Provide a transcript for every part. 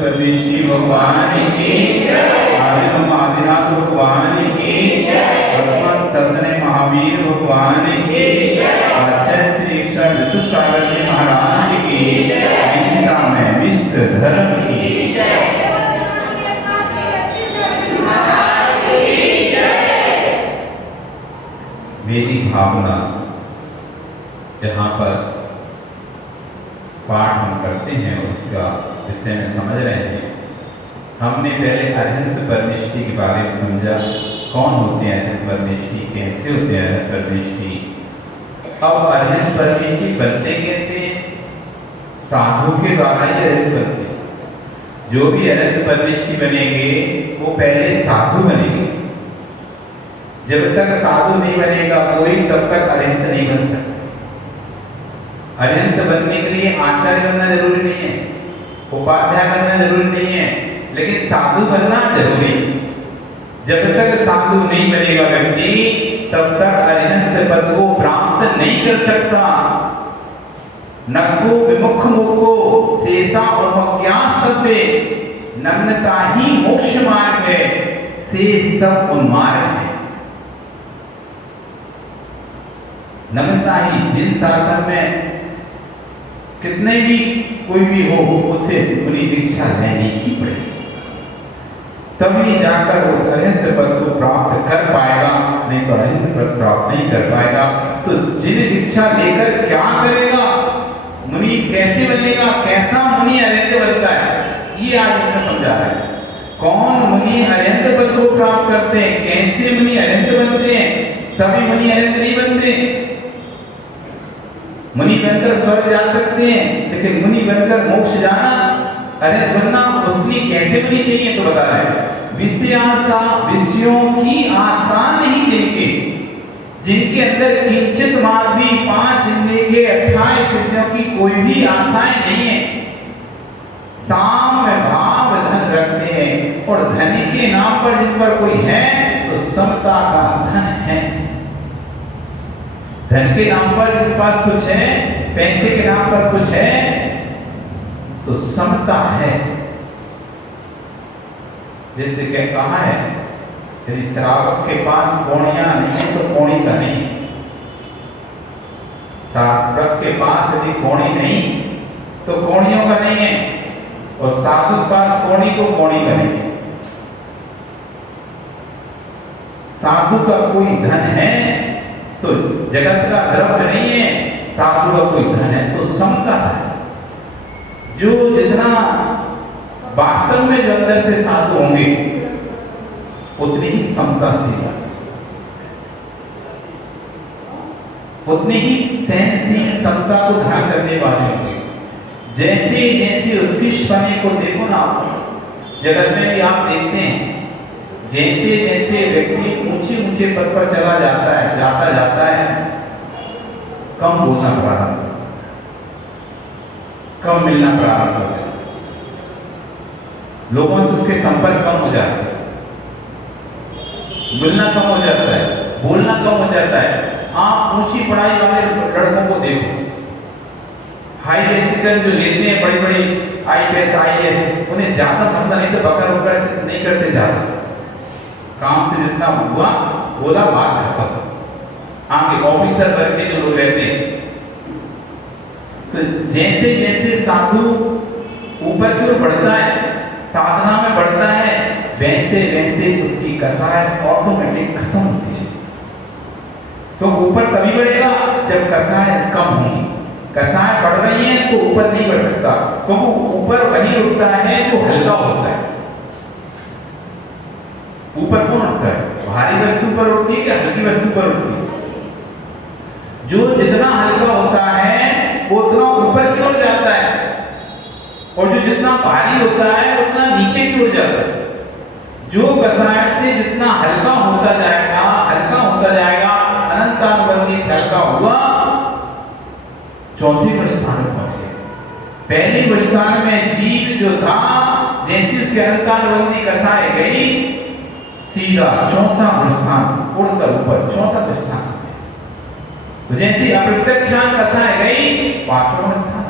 परमेश्वरी भगवान की आदिम आदिनाथ भगवान की भगवान ससने महावीर भगवान की आचार्य श्री कृष्ण विश्व सागर जी महाराज की हिंसा में विश्व धर्म की मेरी भावना यहाँ पर पाठ हम करते हैं और उसका विषय में समझ रहे हैं। हमने पहले अरहंत परमेष्टि के बारे में समझा, कौन होते हैं अरहंत परमेष्टि, कैसे होते हैं अरहंत परमेष्टि। अब अरहंत परमेष्टि बनते कैसे? साधु के द्वारा ही अरहंत बनते। जो भी अरहंत परमेष्टि बनेंगे वो पहले साधु बनेंगे। जब तक साधु नहीं बनेगा कोई, तब तक अरहंत नहीं बन सकता। अरहंत बनने के लिए आचार्य बनना जरूरी नहीं है, उपाध्याय बनना जरूरी नहीं है, लेकिन साधु बनना जरूरी है। जब तक साधु नहीं बनेगा व्यक्ति, तब तक अरहंत पद को प्राप्त नहीं कर सकता। नग्गो विमुख मुक्को शेषा उपज्ञा सभ्य, नग्नता ही मोक्ष मार्ग है, शेष सब उन्मार्ग है। नग्नता ही, जिन शासन में कितने भी कोई भी हो उससे पूरी दीक्षा लेने की पड़ेगी, तभी जाकर उस अरहंत पद को प्राप्त कर पाएगा, नहीं तो अरहंत पद प्राप्त नहीं कर पाएगा। तो जिन दीक्षा लेकर क्या करेगा, मुनि कैसे बनेगा, कैसा मुनि अरहंत बनता है, ये आज इसमें समझा रहे हैं। कौन मुनि अरहंत पद को प्राप्त करते हैं, कैसे मुनि अरहंत बनते हैं। सभी मुनि अरहंत नहीं बनते। मुनि बनकर स्वर्ग जा सकते हैं, लेकिन मुनि बनकर मोक्ष जाना, अरहंत बनना, उसकी कैसे बनी चाहिए तो बता रहे हैं। विषयों की आशा नहीं जिनके अंदर किंचित मात्र भी 5 इंद्रिय के 28 विषयों की कोई भी आशाएं नहीं है। साम्य भाव धन रखते हैं, और धन के नाम पर जिन पर कोई है तो समता का धन है। धन के नाम पर जिनके पास कुछ है, पैसे के नाम पर कुछ है, तो समता है। जैसे कहा है, यदि श्रावक के पास कोणियां नहीं है तो कोणी का नहीं। श्रावक के पास यदि कोणी नहीं तो कोणियों का नहीं है, और साधु के पास कोणी तो कोणी का नहीं है। साधु का कोई धन है तो जगत का द्रव्य नहीं है, साधु का कोई धन है तो समता है। जो जितना वास्तव में जो अंदर से साधु होंगे उतनी ही समता से, उतनी ही सहनशील समता को धारण करने वाले होंगे। जैसे जैसे उत्कृष्ट बने को देखो ना, जगत में भी आप देखते हैं, जैसे जैसे व्यक्ति ऊंचे ऊंचे पद पर चला जाता है, जाता है, कम बोलना प्रारंभ करता है, कम मिलना प्रारंभ करता है, लोगों से उसके संपर्क कम हो जाता है, मिलना कम हो जाता है, बोलना कम हो जाता है। आप ऊंची पढ़ाई वाले लड़कों को देखो, हाई एजुकेशन जो लेते हैं, बड़ी बड़ी IPS IAS, उन्हें ज्यादा धंधा नहीं तो बकर वकर नहीं करते, ज्यादा काम से जितना हुआ बोला बात खत्म। आगे ऑफिसर वर्ग के जो लोग रहते हैं, तो जैसे जैसे साधु ऊपर की ओर बढ़ता है, साधना में बढ़ता है, वैसे वैसे उसकी कसाय ऑटोमेटिक खत्म होती है। तो ऊपर तभी बढ़ेगा जब कसाय कम होगी। कसाय बढ़ रही है तो ऊपर नहीं बढ़ सकता, क्योंकि ऊपर वही उठता है जो हल्का होता है। ऊपर कौन उठता है? भारी वस्तु पर उठती है कि हल्की वस्तु पर उठती है? जो जितना हल्का होता है वो उतना ऊपर की ओर जाता है, और जो जितना भारी होता है उतना नीचे की ओर जाता है। जो रसायन से जितना हल्का होता जाएगा, अनंतानुबंधी से हल्का हुआ, चौथे स्थान में पहुंच गया। पहले स्थान में जीव जो था, जैसी उसके अनंतानुबंधी कसाई गई, सीधा चौथा स्थान उड़कर ऊपर चौथा स्थान। तो जैसी अप्रत्यक्षान कसाई गई, 5वां स्थान।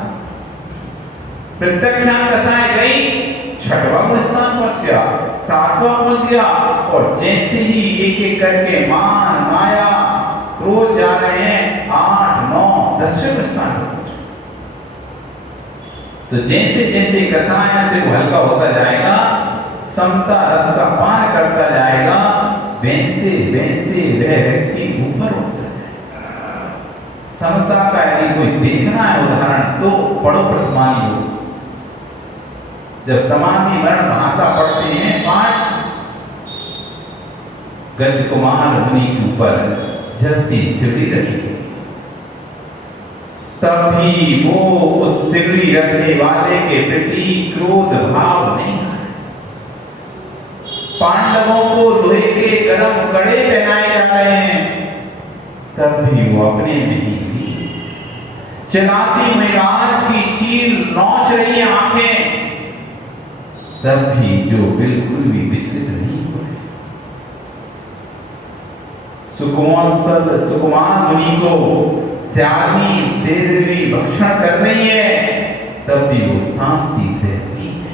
प्रत्यक्षान कसाई गई, छठवां वो स्थान पहुंच गया, सातवां पहुंच गया, और जैसे ही एक एक करके मान, माया, क्रोध जा रहे हैं, 8, 9, 10वें स्थान पर पहुंचे। तो जैसे जैसे कसाय से वो हल्का होता जाएगा, समता रस का पान करता जाएगा, वैसे वैसे वह व्यक्ति ऊपर उठता जाएगा। समता का यदि कोई देखना है उदाहरण, तो पढ़ो प्रथमान योग। जब समाधि मरण भाषा पढ़ते हैं पाठ, गज कुमार मुनि के ऊपर जब सिगड़ी रखी, तभी वो उस सिगड़ी रखने वाले के प्रति क्रोध भाव नहीं आया। पांडवों को लोहे के गरम कड़े पहनाए जा रहे हैं, तब भी वो अपने में ही चलाती में राज की चील नोच रही है आंखें, तब भी जो बिल्कुल भी विचलित नहीं हो रहे। सुकुमार मुनि को श्यामी शेरवी भक्षण कर रही है, तब भी वो शांति से रहती है।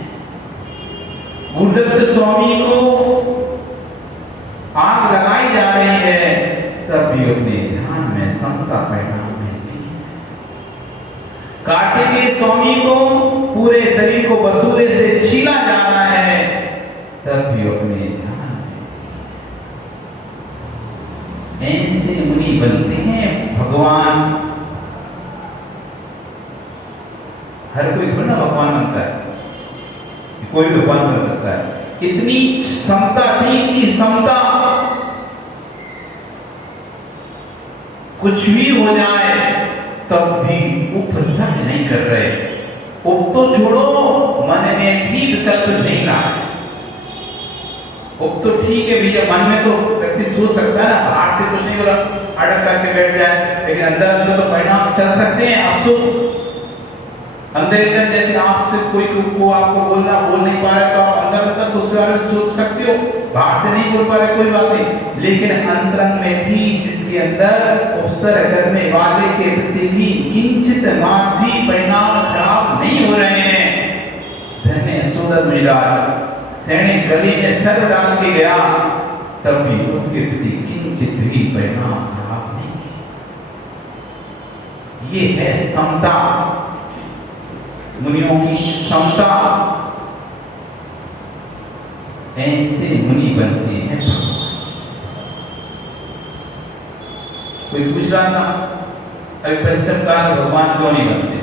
गुरुदत्त स्वामी को आग लगाई जा रही है, तब भी अपने ध्यान में समता परिणाम रहती है। कार्तिकेय स्वामी को पूरे शरीर को वसूले से छीला जा रहा है, तब भी अपने ध्यान में। ऐसे मुनि बनते हैं भगवान। हर कोई थोड़ा भगवान बनता है, कोई भी भगवान बन सकता है। इतनी क्षमता चाहिए, इतनी क्षमता, कुछ भी हो जाए तब भी उपलब्ध नहीं कर रहे। उप तो छोड़ो, मन में भी विकल्प नहीं ला रहे। उप तो ठीक है भैया, मन में तो व्यक्ति सोच सकता है ना, बाहर से कुछ नहीं बोला अटक करके बैठ जाए, लेकिन अंदर अंदर तो परिणाम चल सकते हैं। अफसोस अंदर अंदर जैसे आपसे कोई को आपको बोलना बोल नहीं पा रहा, तो आप अंदर अंदर उसके बारे में सोच सकते हो, बाहर से नहीं बोल पा रहे कोई बात नहीं, लेकिन अंतरंग में भी जिसके अंदर उपसर्ग करने वाले के प्रति भी किंचित मात्र भी परिणाम खराब नहीं हो रहे हैं। धन्य सोदर मेरा सैनिक गली में सर डाल के गया, तब भी उसके प्रति किंचित भी परिणाम खराब नहीं किया। ये है समता, मुनियों की क्षमता। ऐसे मुनि बनते हैं भगवान। कोई पूछ रहा था अभी पंचम काल भगवान क्यों नहीं बनते,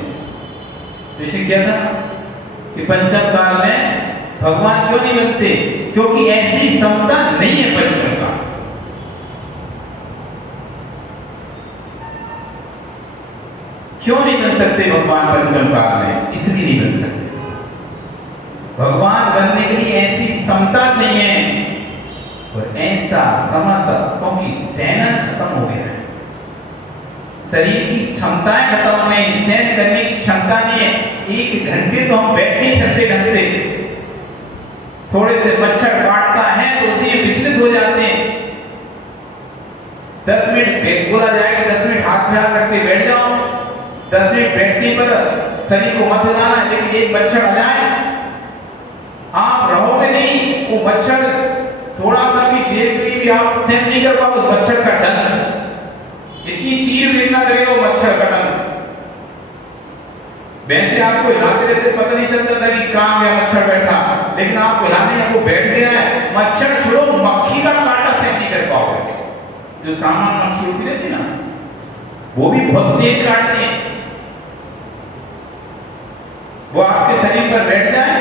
तो इसे क्या था कि पंचम काल में भगवान क्यों नहीं बनते, क्योंकि ऐसी क्षमता नहीं है पंचम काल। क्यों नहीं बन सकते भगवान पंचम काल में, इसलिए नहीं बन सकते। भगवान बनने के लिए ऐसी क्षमता चाहिए और ऐसा समर्थ, क्योंकि सहन खत्म हो गया है, शरीर की क्षमताएं खत्म हो गई, सहन करने की क्षमता नहीं है। 1 घंटे तो हम बैठ नहीं सकते ढंग से, थोड़े से मच्छर काटता है तो उसी में विचलित हो जाते हैं। 10 मिनट बोला जाए कि 10 मिनट हाथ पे हाथ रख के बैठ जाओ, 10 मिनट बैठने पर शरीर को मत हिलाना, लेकिन एक मच्छर आ जाए आप रहोगे नहीं, वो मच्छर थोड़ा सा भी देर भी आप सहन नहीं कर पाओगे। मच्छर का डंस इतनी तीव्र वेदना लगेगा वो मच्छर का डंस। वैसे आपको हिलाते रहते पता नहीं चलता था कि कहां गया मच्छर बैठा, लेकिन आप हिलाने आपको बैठ गया है, मच्छर छोड़ो मक्खी का कांटा सहन नहीं कर पाओगे। जो सामान मक्खी होती रहती ना, वो भी बहुत तेज काटती है। वो आपके शरीर पर बैठ जाए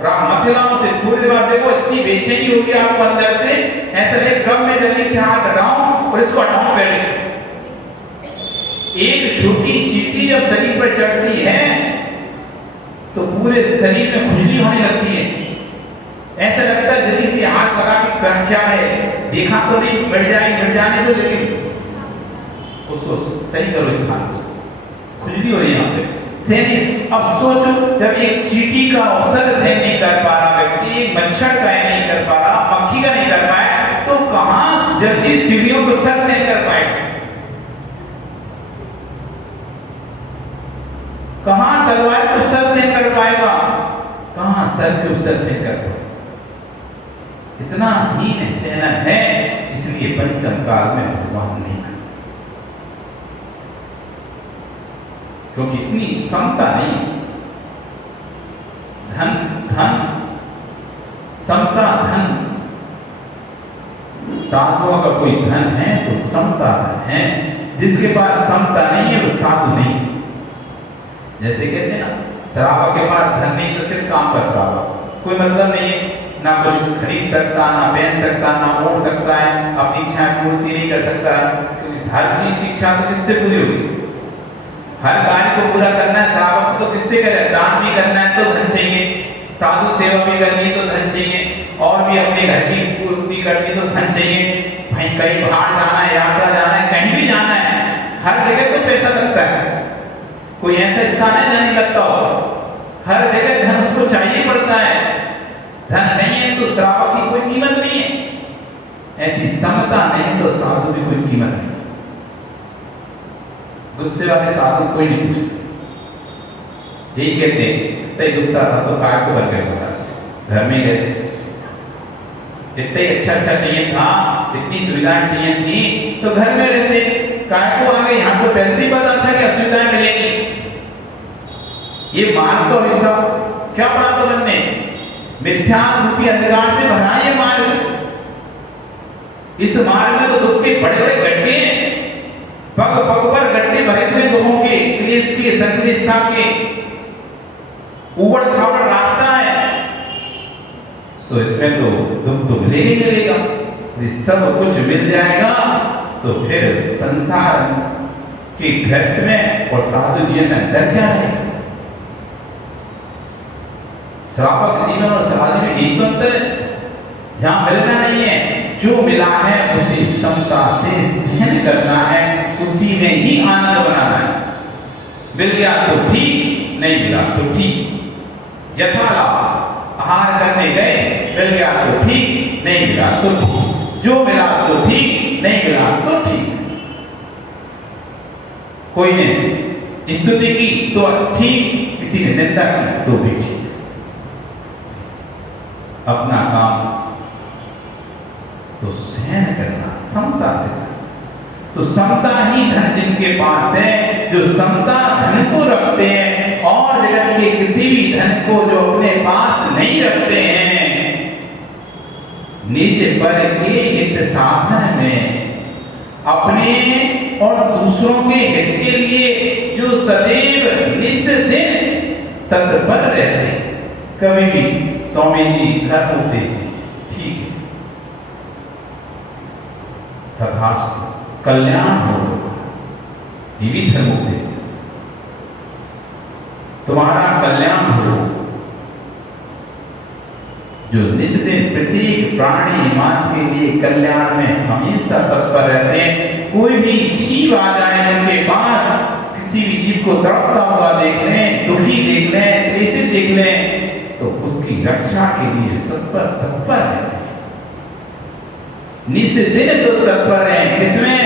और आप मत हिलाओ, से थोड़ी देर बाद देखो इतनी बेचैनी होगी आपको अंदर से, ऐसा लगे कब मैं जल्दी से हाथ हटाऊं और इसको हटाऊं पहले। एक छोटी चींटी जब शरीर पर चढ़ती है तो पूरे शरीर में खुजली होने लगती है, ऐसा लगता है जल्दी से हाथ लगा के क्या है, देखा तो नहीं, मिट जाने दो, लेकिन उसको सही करो, इस हाथ को खुजली हो रही है यहाँ पे। अब सोचो, जब एक चींटी का उपसर्ग सहन नहीं कर पा रहा व्यक्ति, एक मच्छर का नहीं कर पा रहा, मक्खी का नहीं कर पाए, तो कहां जल्दी सीढ़ियों को उपसर्ग सहन कर पाएगा, कहां तलवार को उपसर्ग सहन कर पाएगा, कहां सर के उपसर से कर दो। इतना हीन सेना है, इसलिए पंचम काल में भगवान नहीं करते, क्योंकि इतनी समता नहीं। धन धन समता धन, साधुओं का कोई धन है तो समता धन है, जिसके पास समता नहीं है वो साधु नहीं। जैसे कहते हैं ना, श्रावक के पास धन नहीं तो किस काम का श्रावक, कोई मतलब नहीं है, ना कुछ खरीद सकता, ना पहन सकता, ना ओढ़ सकता है, अपनी इच्छाएं पूर्ति नहीं कर सकता, क्योंकि हर चीज की इच्छा तो किससे पूरी होगी, हर कार्य को पूरा करना है श्रावक तो किससे करे, दान भी करना है तो धन चाहिए, साधु सेवा भी करनी है तो धन चाहिए, और भी अपने घर की पूर्ति करनी तो धन चाहिए। भाई कहीं बाहर जाना है, यात्रा जाना है, कहीं भी जाना है, हर जगह तो पैसा लगता है, कोई ऐसा स्थान है जहाँ नहीं लगता हो, हर जगह धन उसको चाहिए पड़ता है। धन नहीं है तो श्रावक की कोई कीमत नहीं है, ऐसी समता नहीं है तो साधु की कोई कीमत नहीं। गुस्से वाले साधु कोई नहीं पूछता, यही कहते हैं इतना गुस्सा था तो काय को बन गए महाराज, घर में रहते, इतना अच्छा अच्छा चाहिए था, इतनी सुविधाएं चाहिए थी तो घर में रहते, काय को आ गए, यहाँ तो पैसे ही पता था कि असुविधाएं मिलेगी। ये मार्ग तो हिस्सा क्या पढ़ा तो मन ने, मिथ्या रूपी अंधकार से भरा ये मार्ग, इस मार्ग में तो दुख के बड़े बड़े गड्ढे हैं, पग पग पर गड्ढे भरे हुए दुखों के, क्लेश के, संक्लिष्टता के, उबड़ खाबड़ रास्ता है, तो इसमें तो दुख तो मिलेगा ही मिलेगा। ये सब कुछ मिल जाएगा तो फिर संसार के ग्रस्त में और साधु जीवन में अंतर क्या रहेगा। श्रावक जीवन और साधु में एक तो अंतर है, जहां मिलना नहीं है, जो मिला है उसे समता से सहन करना है, उसी में ही आनंद बनाना है। मिल गया तो ठीक, नहीं मिला तो ठीक, यथालाभ आहार करने गए, मिल गया तो ठीक, नहीं मिला तो ठीक, जो मिला तो ठीक, नहीं मिला तो ठीक। कोई ने स्तुति की तो ठीक, किसी ने निंदा की तो भी ठीक। अपना काम तो सहन करना, समता से, तो समता ही धन जिनके पास है, जो समता धन को रखते हैं, और जगत के किसी भी धन को जो अपने पास नहीं रखते हैं, निज पर के हित साधन में अपने और दूसरों के हित के लिए जो सदैव निस दिन तत्पर रहते, कभी भी स्वामी जी घर उपदेश जी ठीक है, तथास्तु कल्याण हो, ये भी धर्म उपदेश, तुम्हारा कल्याण हो, जो निष्दिन प्रत्येक प्राणी मात्र के लिए कल्याण में हमेशा तत्पर रहते हैं। कोई भी जीव आ जाए उनके पास, किसी भी जीव को तड़पता हुआ देख लें, दुखी देख लें, क्लेशित देख लें, तो उसकी रक्षा के लिए सब पर तत्पर रहते हैं, निष्दिन तो तत्पर है। किसमें?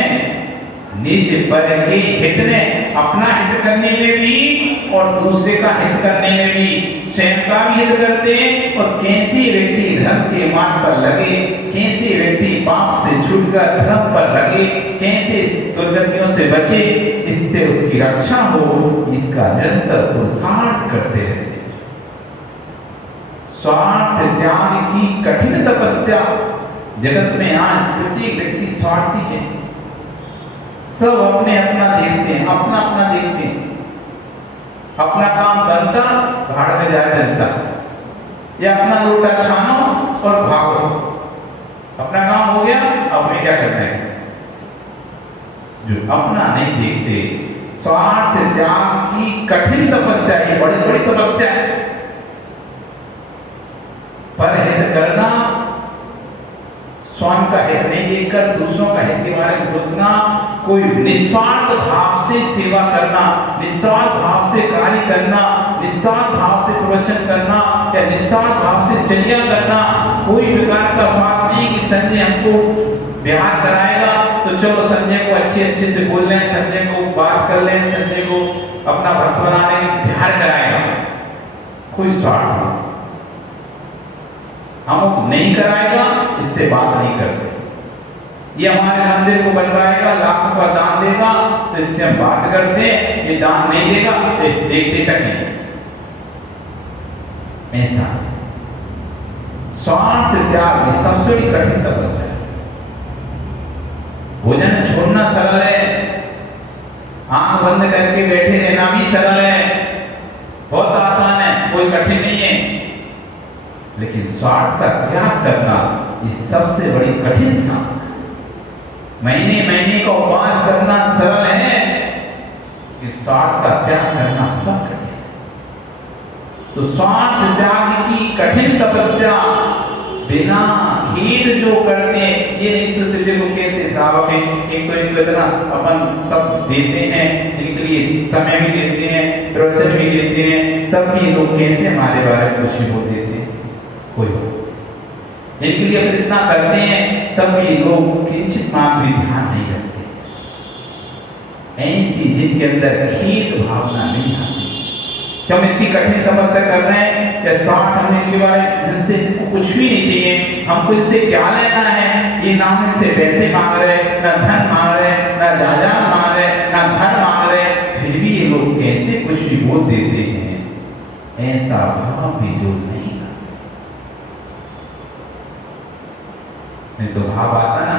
निज पर के हित में, अपना हित करने में भी और दूसरे का हित करने में भी, स्वयं का भी हित करते हैं, और कैसे व्यक्ति धर्म के मार्ग पर लगे, कैसे व्यक्ति पाप से छूटकर धर्म पर लगे, कैसे दुर्गतियों से बचे, इससे उसकी रक्षा हो, इसका निरंतर पुरुषार्थ करते रहते। स्वार्थ त्याग की कठिन तपस्या, जगत में आज प्रत्येक व्यक्ति स्वार्थी है, सब अपने अपना देखते हैं, अपना अपना देखते हैं, अपना काम बनता भाड़ में जाए जनता, या अपना लोटा छानो और भागो, अपना काम हो गया अब मैं क्या करना है किसी से। जो अपना नहीं देखते, स्वार्थ त्याग की कठिन तपस्या, ये बड़ी बड़ी तपस्या है। परहित करना, स्वयं का हित नहीं देखकर दूसरों का हित के बारे में सोचना, कोई निस्वार्थ भाव से सेवा करना, निस्वार्थ भाव से कार्य करना, निस्वार्थ भाव से प्रवचन करना, या निस्वार्थ भाव से चर्या करना, कोई प्रकार का स्वार्थ नहीं कि संजय हमको बिहार कराएगा तो चलो संजय को अच्छे अच्छे से बोल लें, संजय को बात कर लें, संजय को अपना भक्त बनाने के बिहार कराएगा, कोई स्वार्थ नहीं। अमुक नहीं कराएगा, इससे बात नहीं करते। ये हमारे मंदिर को बनवाएगा, लाखों का दान देगा, तो इससे हम बात करते हैं। ये दान नहीं देगा, देखते तक नहीं। ऐसा स्वार्थ त्याग है सबसे बड़ी कठिन तपस्या। भोजन छोड़ना सरल है, आंख बंद करके बैठे रहना भी सरल है, बहुत आसान है, कोई कठिन नहीं है। लेकिन स्वार्थ का त्याग करना ये सबसे बड़ी कठिन साधना। महीने महीने का उपवास करना सरल है, कि स्वार्थ का त्याग करना बहुत कठिन है। तो स्वार्थ त्याग की कठिन तपस्या बिना खेद जो करते हैं, ये नहीं सोचते देखो कैसे श्रावक है, एक तो इनको इतना अपन सब देते हैं, इनके लिए समय भी देते हैं, प्रवचन भी देते हैं, तब भी लोग कैसे हमारे बारे में कुछ बोल देते हैं। कोई बात, इनके लिए अपन इतना करते हैं, तब भी लोग किंचित मात्र भी ध्यान नहीं करते। ऐसी जिनके अंदर खेद भावना नहीं आती, कि हम इतनी कठिन तपस्या कर रहे हैं, या स्वार्थ हमने इनके बारे में, इनसे कुछ भी नहीं चाहिए, हमको इनसे क्या लेना है, ये ना हम इनसे पैसे मांग रहे, ना धन मांग रहे, ना जायदाद मांग रहे, ना घर मांग रहे, फिर भी ये लोग कैसे कुछ भी बोल देते हैं। ऐसा भाव भी जो नहीं करते, नहीं तो भाव आता ना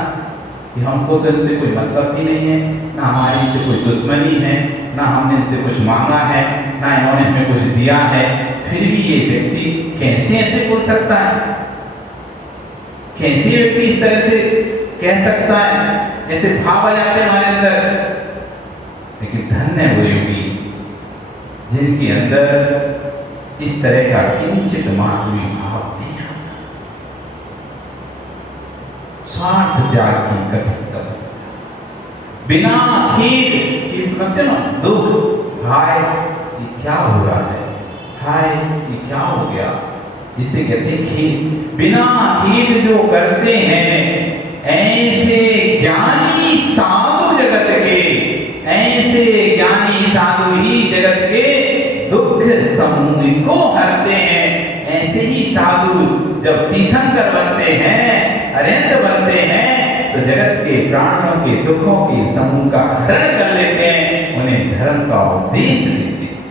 कि हमको तो इनसे कोई मतलब भी नहीं है, ना हमारी इनसे कोई दुश्मनी है, ना हमने इनसे कुछ मांगा है, ना इन्होंने हमें कुछ दिया है, फिर भी ये व्यक्ति कैसे ऐसे बोल सकता है, कैसे व्यक्ति इस तरह से कह सकता है, ऐसे भाव आ जाते हैं हमारे अंदर। लेकिन धन्य वो योगी जिनके अंदर इस तरह का किंचित मात्र भी भाव नहीं आता। स्वार्थ त्याग की कठिन तपस्या, बिना खेद, समझते ना, दुख, हाय ये क्या हो रहा है, हाय ये क्या हो गया, इसे कहते हैं खेद। बिना खेद जो करते हैं, ऐसे ज्ञानी साधु जगत के, ऐसे ज्ञानी साधु ही जगत के दुख समूह को हरते हैं। ऐसे ही साधु जब तीर्थंकर बनते हैं, अरिहंत बनते हैं, तो जगत के प्राणियों के दुखों के समूह का हरण कर लेते हैं, उन्हें धर्म का उपदेश देते हैं।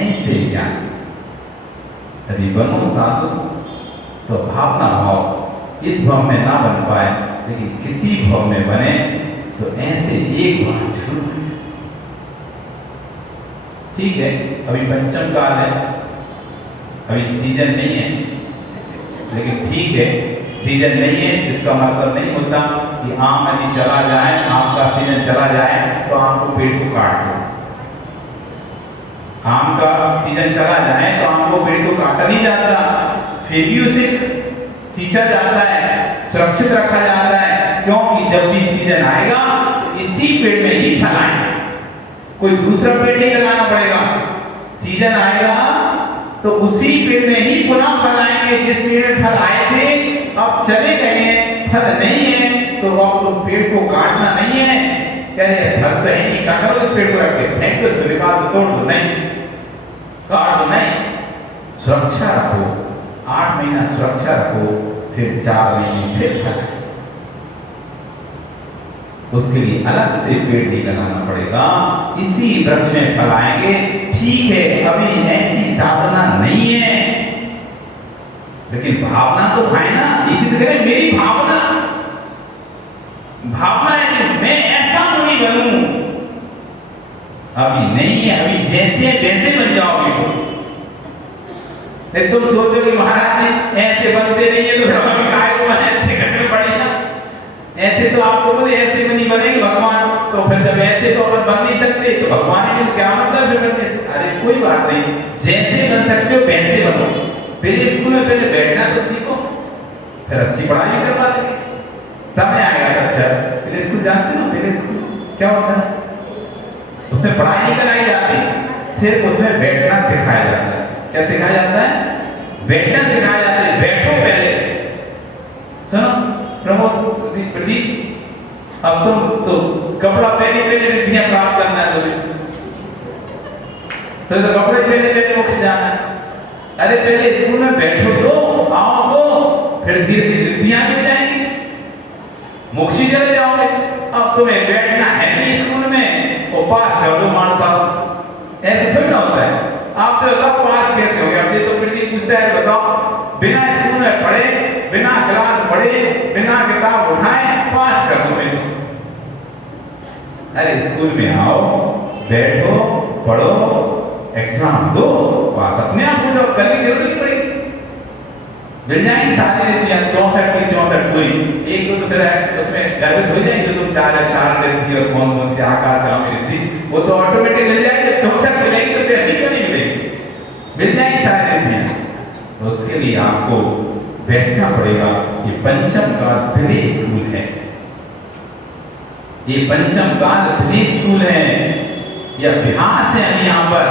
ऐसे ज्ञानी यदि बनो साधु, तो भावना भाव इस भाव में ना बन पाए, लेकिन किसी भाव में बने तो ऐसे एक बार जरूर। ठीक है, अभी पंचम काल है, अभी सीजन नहीं है, लेकिन ठीक है, सीजन नहीं है इसका मतलब नहीं होता कि आम यदि चला जाए, आम का सीजन चला जाए तो आम को पेड़ को काट दो। आम का सीजन चला जाए तो आम को पेड़ को काटा नहीं जाता, फिर भी उसे सींचा जाता है, सुरक्षित रखा जाता है, क्योंकि जब भी सीजन आएगा तो इसी पेड़ में ही फल आएंगे, कोई दूसरा पेड़ नहीं लगाना पड़ेगा। सीजन आएगा तो उसी पेड़ में ही पुनः फल आएंगे, जिस पेड़ में फल आए थे अब चले गए हैं, फल नहीं है, तो अब उस पेड़ को काटना नहीं है। कह रहे फल तो है नहीं, क्या करो इस पेड़ को रख के, फेंक दो, स्वीकार दो, तोड़ दो, नहीं काट दो, नहीं, सुरक्षा रखो, 8 महीना सुरक्षा रखो, फिर 4 महीने फिर फल। उसके लिए अलग से पेड़ नहीं लगाना पड़ेगा, इसी वृक्ष में फल आएंगे। ठीक है, अभी ऐसी साधना नहीं है, लेकिन भावना तो है ना, इसी तो कह रहे मेरी भावना है कि मैं ऐसा मुनि बनूं, अभी नहीं है, अभी जैसे वैसे बन जाओगे तुम सोचो कि महाराज जी ऐसे बनते नहीं है तो फिर हम काय को बने, अच्छे घर में पड़े ना, ऐसे तो आप तो बोले ऐसे नहीं बनेंगे भगवान, तो फिर जब ऐसे तो अपन बन नहीं सकते तो भगवान ने क्या मतलब फिर बनने से? अरे कोई बात नहीं, जैसे बन सकते हो वैसे बनो, पहले स्कूल में पहले बैठना तो सीखो, फिर अच्छी पढ़ाई करवा देंगे, समय आएगा। अच्छा पहले स्कूल जानते हो, पहले स्कूल क्या होता है, उसमें पढ़ाई नहीं कराई जाती, सिर्फ उसमें बैठना सिखाया जाता है। क्या सिखाया जाता है? बैठना सिखाया जाता है। बैठो पहले, सुनो प्रमोद प्रदीप, अब तुम तो कपड़ा पहले विधियां प्राप्त करना है तुम्हें, तो कपड़े पहले मोक्ष जाना है, अरे पहले स्कूल में बैठो तो, आओ तो, फिर धीरे धीरे रिद्धियां भी हो जाएंगी, मोक्षी चले जाओगे। अब तुम्हें बैठना है नहीं स्कूल में, वो पास कर दो मान साहब, ऐसे थोड़ी ना होता है। आप तो बताओ पास कैसे हो गया? अब ये तो प्रति पूछता है, बताओ बिना स्कूल में पढ़े, बिना क्लास पढ़े, बिना किताब उठाए पास कर दो मैं। अरे स्कूल में आओ, बैठो, पढ़ो, एग्जाम दो, पास अपने आप हो जाओ, करने की जरूरत नहीं पड़ेगी। मिल जाएंगी सारी रिद्धियां, 64 की 64 हुई, एक दो तो फिर उसमें गर्भित हो जाएंगे, तुम 4 रिद्धि और कौन कौन सी आकाशगामी रिद्धि, वो तो ऑटोमेटिक मिल जाएगी। 64 मिलेगी तो पहली क्यों नहीं मिलेगी? मिल जाएंगी सारी रिद्धियां। तो उसके लिए आपको बैठना पड़ेगा। ये पंचम काल प्ले स्कूल है, ये पंचम काल प्ले स्कूल है, ये अभ्यास है। अभी यहाँ पर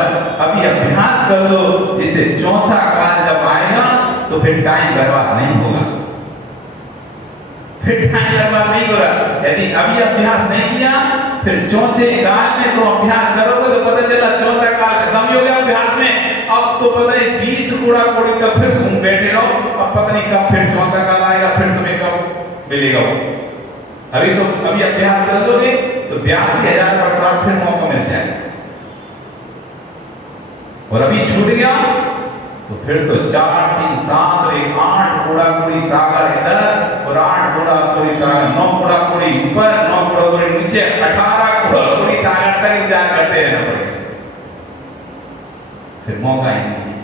अभी अभ्यास कर लो, जिससे चौथा काल जब आएगा तो फिर टाइम बर्बाद नहीं होगा, फिर टाइम बर्बाद नहीं होगा। यदि अभी अभ्यास नहीं किया, फिर चौथे काल में तो अभ्यास करोगे तो पता चला चौथा काल खत्म हो गया अभ्यास में। अब तो पता नहीं 20 कूड़ा कोड़ी तक फिर घूम बैठे रहो, अब पता नहीं कब फिर चौथा काल आएगा, फिर तुम्हें कब मिलेगा। अभी अभ्यास कर लोगे तो 82,000 वर्ष फिर मौका मिल जाएगा। और अभी छूट गया तो फिर तो 4 3 7 और 1 8 कूड़ा कोड़ी सागर इधर और 8 कूड़ा कोड़ी सागर, 9 कूड़ा कोड़ी ऊपर, 9 कूड़ा कोड़ी नीचे, 18 कूड़ा कोड़ी सागर तक इंतजार करते रहना पड़ेगा, फिर मौका ही नहीं है।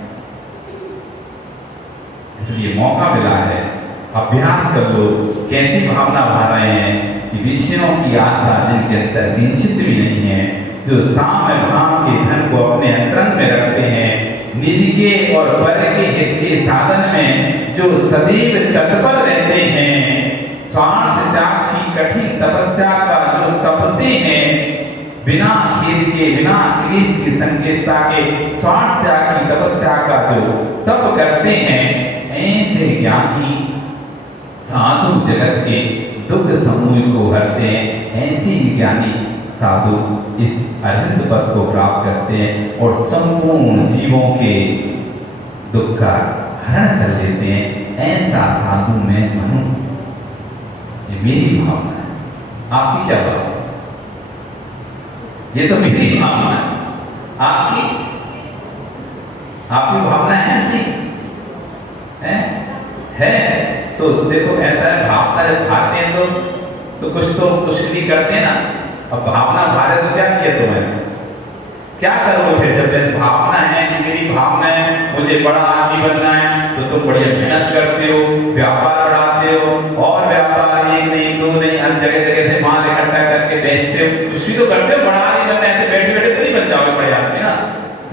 इसलिए मौका मिला है, अभ्यास कर लो। कैसी भावना भा रहे हैं कि विषयों की आशा जिनके अंदर किंचित भी नहीं है, जो साम्य भाव के धन को अपने अंतरंग में रखते हैं, निज के और पर के हित के साधन में जो सदैव तत्पर रहते हैं, स्वार्थ त्याग की कठिन तपस्या का जो तपते हैं, बिना खेद के, बिना क्लेश की संकेतता के स्वार्थ त्याग की तपस्या का जो तप करते हैं, ऐसे ज्ञानी साधु जगत के दुख समूह को हरते हैं। ऐसे ही ज्ञानी साधु इस अर्जित पद को प्राप्त करते हैं और संपूर्ण जीवों के दुख का हरण कर लेते हैं। ऐसा साधु मैं बनूं, ये मेरी भावना है। आपकी क्या भावना? ये तो मेरी भावना है, आपकी भावना है ऐसी है। तो देखो ऐसा है, भावना जब भागते हैं तो कुछ भी करते हैं ना। अब भावना भारे तो क्या किया तुम्हें, क्या करोगे फिर? जब ऐसी भावना है कि मेरी भावना है मुझे बड़ा आदमी बनना है, तो तुम बढ़िया मेहनत करते हो, व्यापार बढ़ाते हो, और व्यापार 1 नहीं 2 नहीं, हर जगह जगह से माल इकट्ठा करके बेचते हो, कुछ भी तो करते हो, बड़ा आदमी बनना है। ऐसे बैठे बैठे तो नहीं बन जाओगे बड़े आदमी ना।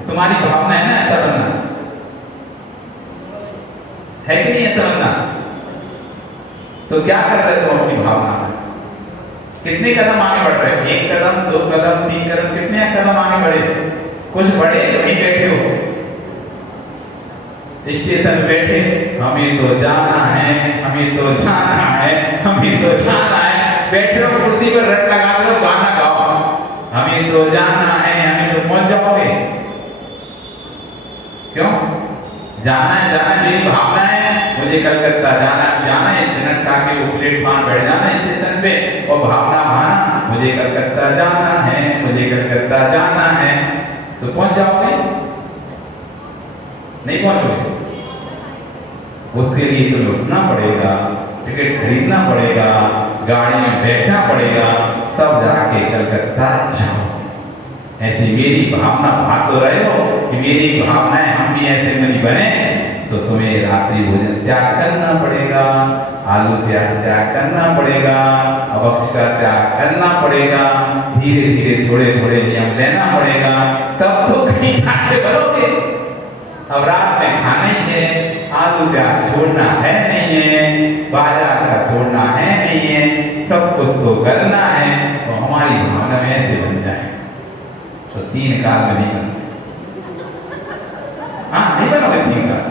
तुम्हारी भावना है ना ऐसा बनना, है कि नहीं ऐसा बनना? तो क्या कर रहे हो अपनी भावना में? कितने कदम आगे बढ़ रहे हो? 1 कदम 2 कदम 3 कदम, कितने कदम आगे बढ़े? कुछ बढ़े तो वहीं बैठे हो, स्टेशन बैठे, हमें तो जाना है, हमें तो जाना है, हमें तो जाना है, बैठे हो कुर्सी पर, रट लगा दो, गाना गाओ, हमें तो जाना है, हमें तो पहुंच जाओगे। क्यों जाना है? जाना है मेरी भावना है, मुझे कलकत्ता जाना है, मिनट खा के वो प्लेटफॉर्म बैठ जाना है स्टेशन पे, और भावना भाना मुझे कलकत्ता जाना है, मुझे कलकत्ता जाना है, तो पहुंच जाओगे? नहीं पहुंचोगे। उसके लिए तुम्हें उठना पड़ेगा, टिकट खरीदना पड़ेगा, गाड़ी में बैठना पड़ेगा, तब जाके कलकत्ता जाओ। ऐसी मेरी भावना भाग तो रहे हो कि मेरी भावनाएं हम भी ऐसे नहीं बने, तो तुम्हें रात्रि भोजन त्याग करना पड़ेगा, आलू प्याज त्याग करना पड़ेगा, अभक्ष का त्याग करना पड़ेगा, धीरे धीरे थोड़े थोड़े नियम लेना पड़ेगा, तब तो कहीं आगे बढ़ोगे। अब रात में खाना ही है, आलू प्याज छोड़ना है नहीं है, बाजार का छोड़ना है नहीं है, सब कुछ तो करना है। तो हमारी भावना में ऐसे बन जाए तो 3 काल में नहीं बनते। हाँ नहीं बनोगे 3 काल,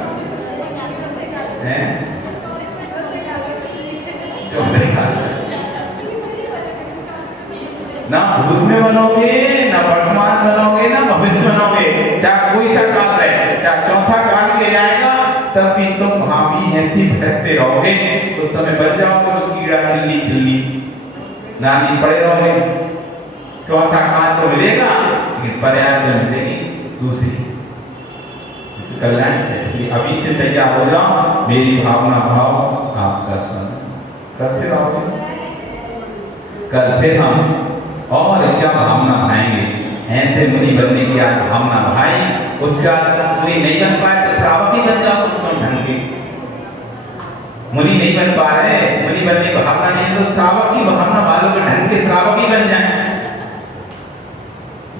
ना भूत में बनोगे, ना वर्तमान बनोगे, ना भविष्य बनोगे, चाहे कोई सा काल है, चाहे चौथा काल काल भी आएगा तब भी तुम भाभी ऐसी भटकते रहोगे, उस समय बन जाओगे तो कीड़ा किल्ली खिल्ली नानी पड़े रहोगे। चौथा काल तो मिलेगा लेकिन पर्याय तो मिलेगी दूसरी। इस कल्याण अभी से तैयार हो जाओ, मेरी भावना भाव आपका सन। कल फिर आओगे, कल फिर हम और क्या भावना भाएंगे। ऐसे मुनि बनने की आज भावना भाई, उसका मुनि नहीं बन पाए तो श्रावक ही बन जाओ तुम ढंग के। मुनि नहीं बन पा रहे, मुनि बनने की भावना नहीं है तो श्रावक की भावना वालों के ढंग के श्रावक ही बन जाए।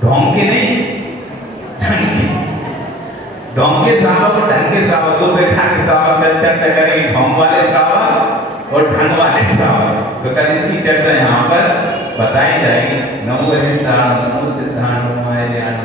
ढोंग के नहीं, ढोंग के श्रावक और ढंग के श्रावक, दो प्रकार के श्रावक में चर्चा करेंगे, ढोंग वाले श्रावक और ढंग वाले श्रावक। तो कल इसकी चर्चा यहाँ पर बताई जाएगी। नमो सिद्धांत नमो सिद्धांत नमो ज्ञान।